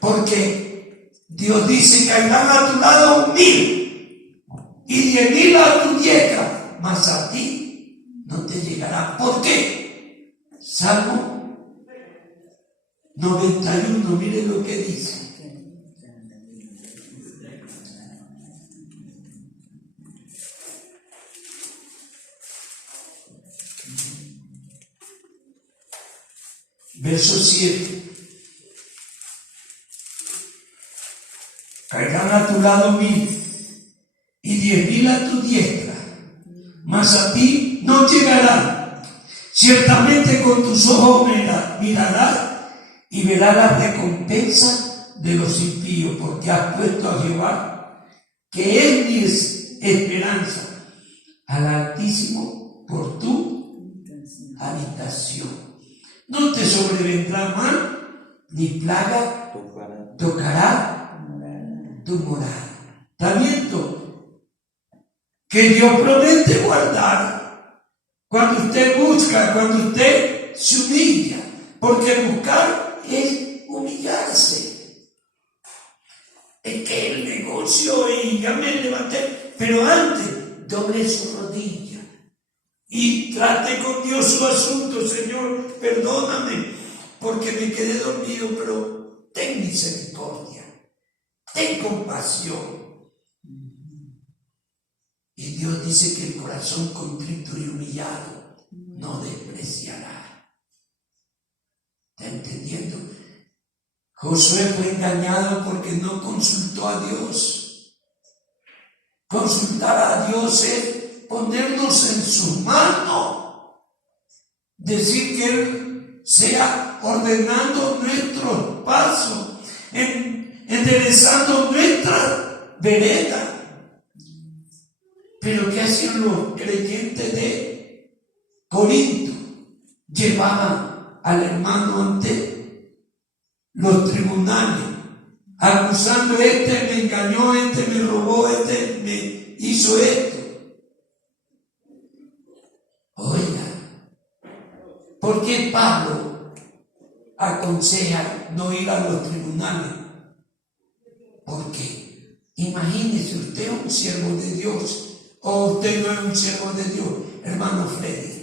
Porque Dios dice que caerán a tu lado 1000 y 10.000 a tu diestra, mas a ti no te llegará. ¿Por qué? Salmo 91, mire lo que dice. Verso 7. Caerán a tu lado 1000 y 10.000 a tu diestra, mas a ti no llegará. Ciertamente con tus ojos mirarás y verás la recompensa de los impíos, porque has puesto a Jehová, que es mi esperanza, al Altísimo por tu habitación. No te sobrevendrá mal, ni plaga tocará tu morada. ¿Está viendo? Que Dios promete guardar cuando usted busca, cuando usted se humilla, porque buscar es humillarse. Es que el negocio y ya me levanté, pero antes doble su rodilla y trate con Dios su asunto. Señor, perdóname porque me quedé dormido, pero ten misericordia, ten compasión. Y Dios dice que el corazón contrito y humillado no despreciará. ¿Está entendiendo? Josué fue engañado porque no consultó a Dios. Consultar a Dios es ponernos en sus manos. Decir que Él sea ordenando nuestros pasos, enderezando nuestra vereda. Pero ¿qué hacían los creyentes de Corinto? Llevaban al hermano ante los tribunales, acusando: este me engañó, este me robó, este me hizo esto. Oiga, ¿por qué Pablo aconseja no ir a los tribunales? Porque imagínese usted un siervo de Dios, o usted no es un siervo de Dios, hermano Freddy.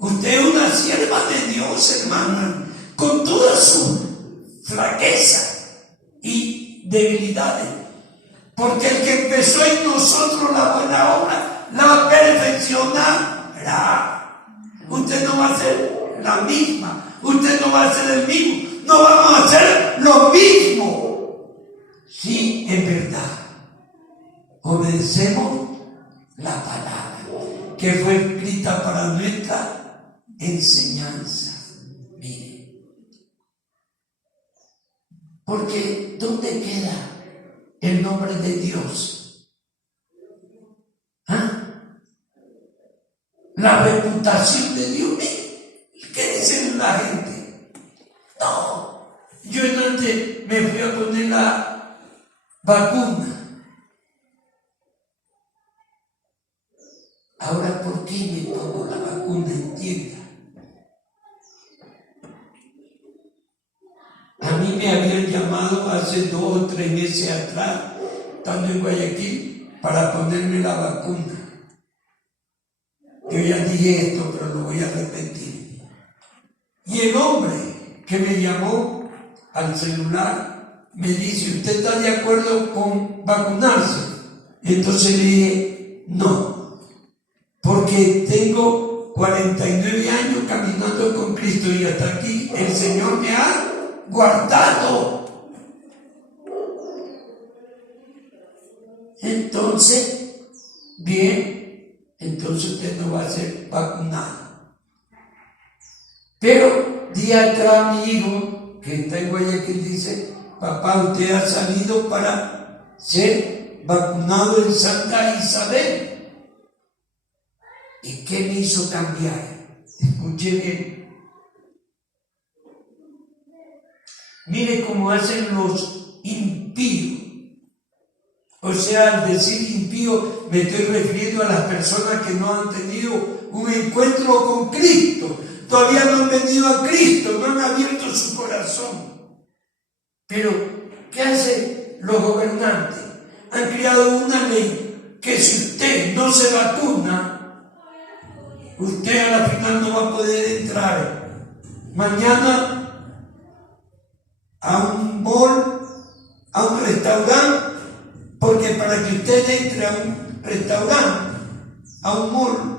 Usted es una sierva de Dios, hermana, con toda su flaqueza y debilidades. Porque el que empezó en nosotros la buena obra, la perfeccionará. Usted no va a ser la misma, usted no va a ser el mismo, no vamos a hacer lo mismo si en verdad obedecemos la palabra que fue escrita para nuestra enseñanza. Mire, porque ¿dónde queda el nombre de Dios? ¿Ah? La reputación de Dios. Mire, ¿qué dicen la gente? No, yo antes me fui a poner la vacuna. Ahora, ¿por qué me pongo la vacuna? Entienda. A mí me habían llamado hace 2 o 3 meses atrás, estando en Guayaquil, para ponerme la vacuna. Yo ya dije esto, pero lo voy a repetir. Y el hombre que me llamó al celular me dice, ¿usted está de acuerdo con vacunarse? Entonces le dije, no, porque tengo 49 años caminando con Cristo y hasta aquí el Señor me ha guardado. Entonces, bien, entonces usted no va a ser vacunado. Pero día atrás mi hijo, que está en Guayaquil, dice, papá, usted ha salido para ser vacunado en Santa Isabel. ¿Y qué me hizo cambiar? Escuche bien. Mire cómo hacen los impíos. O sea, al decir impío me estoy refiriendo a las personas que no han tenido un encuentro con Cristo. Todavía no han venido a Cristo, no han abierto su corazón. Pero, ¿qué hacen los gobernantes? Han creado una ley que si usted no se vacuna, usted a la final no va a poder entrar mañana a un mall, a un restaurante, porque para que usted entre a un restaurante, a un mall,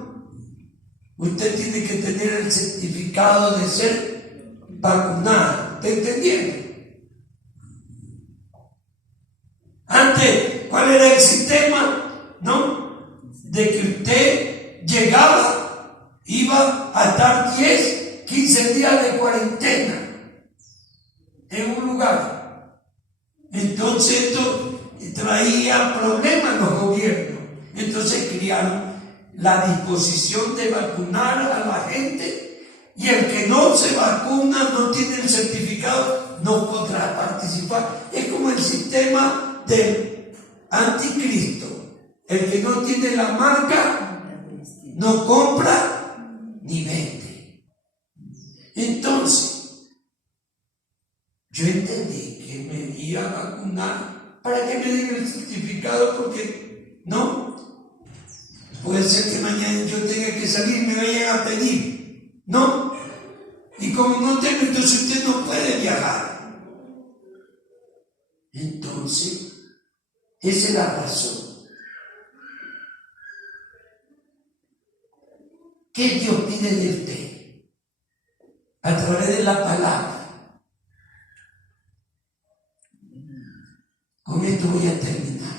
usted tiene que tener el certificado de ser vacunado. ¿Está entendiendo? Antes, ¿cuál era el sistema? ¿No? De que usted llegaba, iba a estar 10, 15 días de cuarentena en un lugar. Entonces esto traía problemas a los gobiernos. Entonces crearon la disposición de vacunar a la gente, y el que no se vacuna, no tiene el certificado, no podrá participar. Es como el sistema del anticristo. El que no tiene la marca no compra ni vende. Entonces, yo entendí que me iba a vacunar para que me den el certificado, porque no, puede ser que mañana yo tenga que salir, me vayan a pedir, ¿no? Y como no tengo, entonces usted no puede viajar. Entonces, esa es la razón. ¿Qué Dios pide de usted? A través de la palabra. Con esto voy a terminar.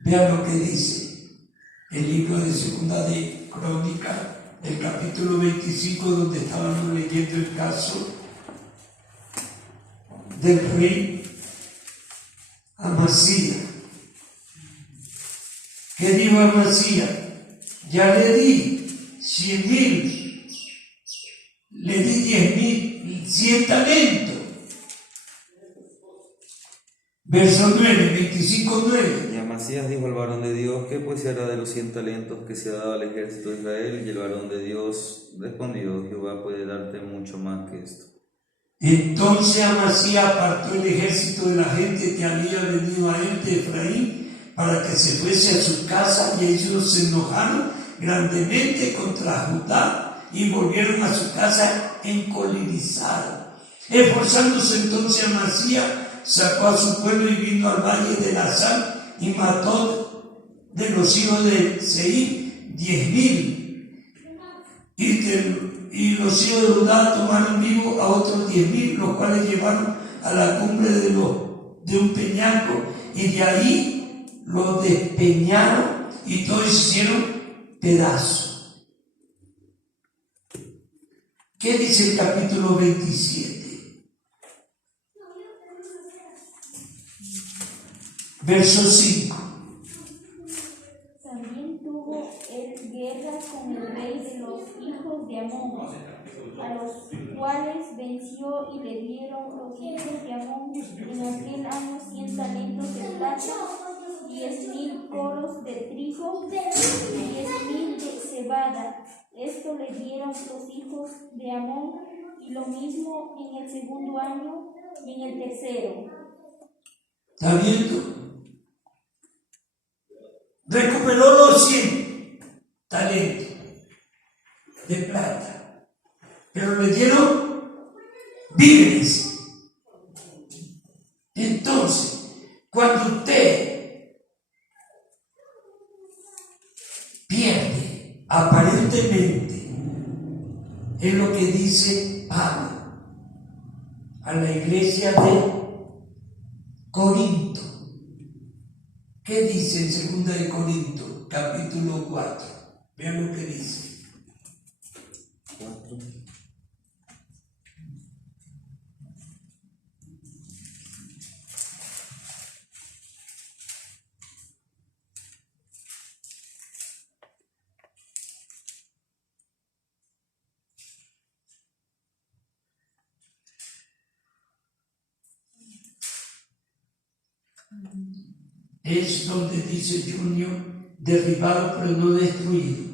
Vean lo que dice el libro de Segunda de Crónicas, el capítulo 25, donde estábamos leyendo el caso del rey Amasías. ¿Qué dijo Amasías? Ya le di 100,000, le di 10,000, 100 talentos. Verso 9, 25:9. Y Amasías dijo al varón de Dios, ¿qué pues se hará de los 100 talentos que se ha dado al ejército de Israel? Y el varón de Dios respondió, Jehová puede darte mucho más que esto. Entonces Amasías apartó el ejército de la gente que había venido a él de Efraín para que se fuese a su casa, y ellos se enojaron grandemente contra Judá y volvieron a su casa encolerizados. Esforzándose entonces Amasías, sacó a su pueblo y vino al valle de la sal y mató de los hijos de Seir 10,000, y y los hijos de Judá tomaron vivo a otros 10,000, los cuales llevaron a la cumbre de un peñasco, y de ahí los despeñaron y todos hicieron pedazos. ¿Qué dice el capítulo 27? Verso 5. También tuvo él guerra con el rey de los hijos de Amón, a los cuales venció y le dieron los hijos de Amón en aquel año 100 talentos de plata, 10,000 coros de trigo y 10,000 de cebada. Esto le dieron los hijos de Amón, y lo mismo en el segundo año y en el tercero. ¿Está viendo? Recuperó los 100 talentos de plata, pero le dieron víveres. Entonces, cuando usted pierde aparentemente, es lo que dice Pablo a la iglesia de Corinto. ¿Qué dice en 2 de Corinto, capítulo 4? Vean lo que dice. 4. Es donde dice Junior, derribado pero no destruido.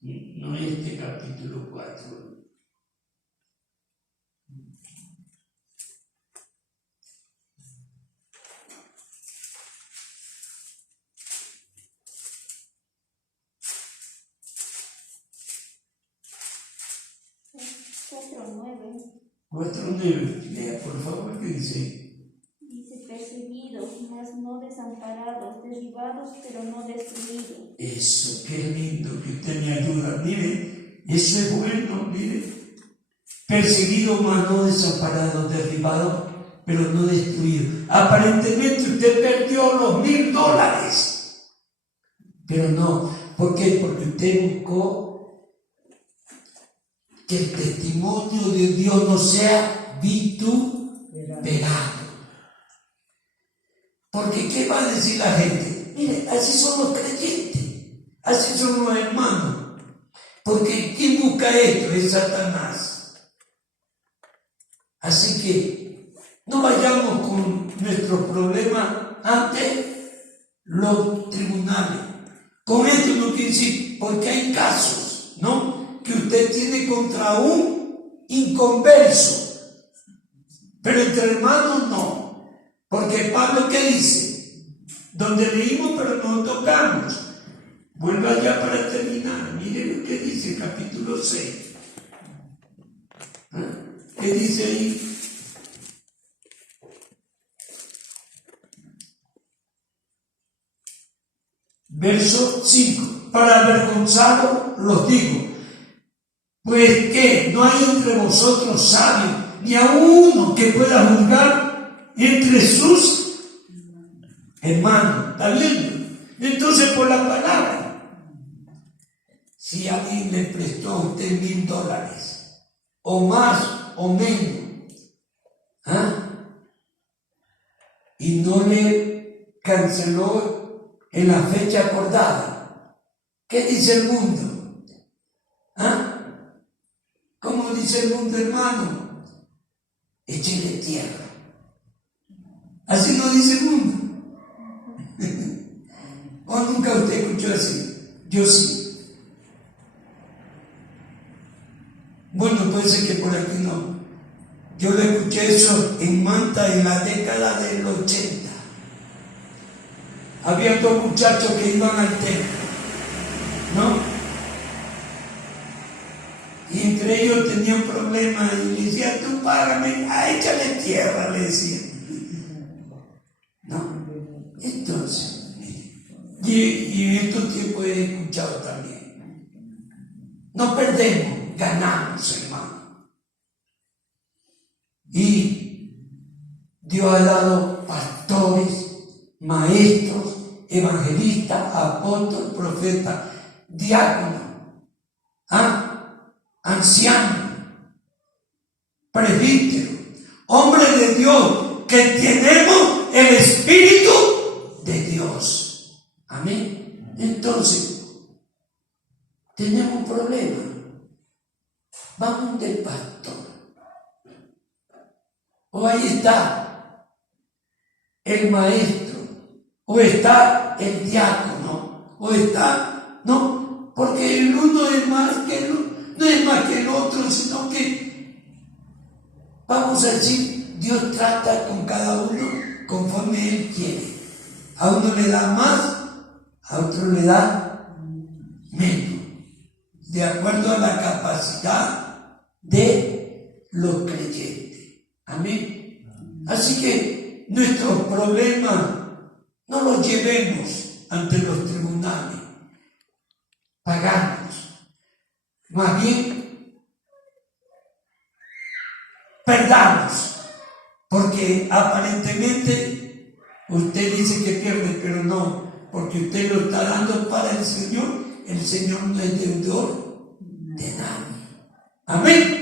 No este capítulo 4. Cuatro, 9. 4:9. Lea, por favor, ¿qué dice? Dice: perseguidos, mas no desamparados, derribados, pero no destruidos. Eso, qué lindo que usted me ayuda. Mire, eso es bueno, mire. Perseguido, mas no desamparado, derribado, pero no destruido. Aparentemente usted perdió los $1,000, pero no. ¿Por qué? Porque usted buscó que el testimonio de Dios no sea vituperado. Porque ¿qué va a decir la gente? Mire, así son los creyentes, así son los hermanos. Porque ¿quién busca esto? Es Satanás. Así que no vayamos con nuestros problemas ante los tribunales. Con esto no quiere decir, porque hay casos, ¿no?, que usted tiene contra un inconverso, pero entre hermanos no. Porque Pablo, ¿qué dice? Donde leímos pero no tocamos. Vuelva allá para terminar. Mire lo que dice capítulo 6. ¿Qué dice ahí? Verso 5. Para avergonzaros los digo, pues que no hay entre vosotros sabio, ni a uno que pueda juzgar entre sus hermanos. ¿Está viendo? Entonces, por la palabra, si alguien le prestó a usted $1,000, o más o menos, y no le canceló en la fecha acordada, ¿qué dice el mundo? ¿Cómo dice el mundo, hermano? Échele tierra. Así no dice el mundo. ¿O nunca usted escuchó así? Yo sí. Bueno, puede ser que por aquí no. Yo le escuché eso en Manta en la década del 80. Había 2 muchachos que iban al templo, ¿no? Y entre ellos tenían problemas y le decían: tú págame, échale tierra, le decían. ¿No? Entonces, y en estos tiempos he escuchado también No perdemos, ganamos, hermano. Y Dios ha dado pastores, maestros, evangelistas, apóstoles, profetas, diáconos, ancianos, presbíteros, hombres de Dios, que tenemos el Espíritu de Dios. Amén. Entonces, tenemos un problema. Vamos del pastor. O ahí está el maestro, o está el diácono, o está, no, porque el uno es más que el otro, no es más que el otro, sino que, vamos a decir, Dios trata con cada uno conforme Él quiere. A uno le da más, a otro le da menos, de acuerdo a la capacidad de los creyentes. Amén. Así que nuestros problemas no los llevemos ante los tribunales paganos. Más bien, perdamos, porque aparentemente usted dice que pierde, pero no, porque usted lo está dando para el Señor no es deudor de nadie. Amén.